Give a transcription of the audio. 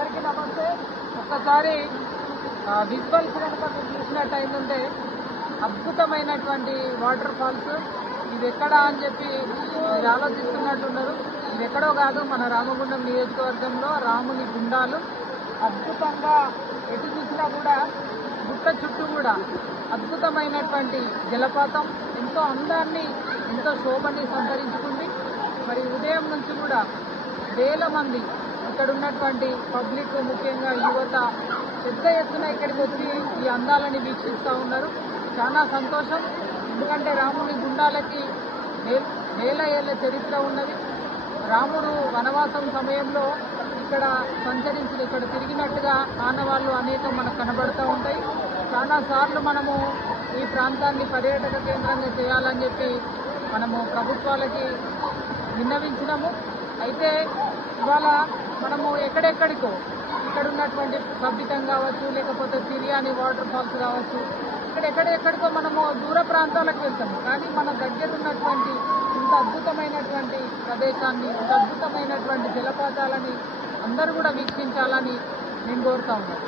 అందరికీ నమస్తే. ఒక్కసారి విజువల్స్ కనుక మీరు చూసినట్టయిందంటే అద్భుతమైనటువంటి వాటర్ ఫాల్స్. ఇది ఎక్కడ అని చెప్పి మీరు ఆలోచిస్తున్నట్టున్నారు. ఇది ఎక్కడో కాదు, మన రామగుండం నియోజకవర్గంలో రాముని గుండాలు. అద్భుతంగా ఎటు చూసినా కూడా గుట్ట చుట్టూ కూడా అద్భుతమైనటువంటి జలపాతం ఎంతో అందాన్ని, ఎంతో శోభని సంతరించుకుంది. మరి ఉదయం నుంచి కూడా వేల మంది ఇక్కడ ఉన్నటువంటి పబ్లిక్, ముఖ్యంగా యువత పెద్ద ఎత్తున ఇక్కడికి వచ్చి ఈ అందాలని వీక్షిస్తూ ఉన్నారు. చాలా సంతోషం. ఎందుకంటే రాముని గుండాలకి వేల ఏళ్ళ చరిత్ర ఉన్నది. రాముడు వనవాసం సమయంలో ఇక్కడ సంచరించిన, ఇక్కడ తిరిగినట్టుగా ఆనవాళ్ళు అనేకం మనకు కనబడుతూ ఉంటాయి. చాలాసార్లు మనము ఈ ప్రాంతాన్ని పర్యాటక కేంద్రంగా చేయాలని చెప్పి మనము ప్రభుత్వాలకి విన్నవించినాము. అయితే ఇవాళ మనము ఎక్కడెక్కడికో ఇక్కడ ఉన్నటువంటి సబ్బితం కావచ్చు, లేకపోతే సిరియాని వాటర్ ఫాల్స్ కావచ్చు, ఎక్కడెక్కడికో మనము దూర ప్రాంతాలకు వెళ్తాము. కానీ మన దగ్గర ఉన్నటువంటి ఇంత అద్భుతమైనటువంటి ప్రదేశాన్ని, ఇంత అద్భుతమైనటువంటి జలపాతాలని అందరూ కూడా వీక్షించాలని నేను కోరుతా ఉన్నాను.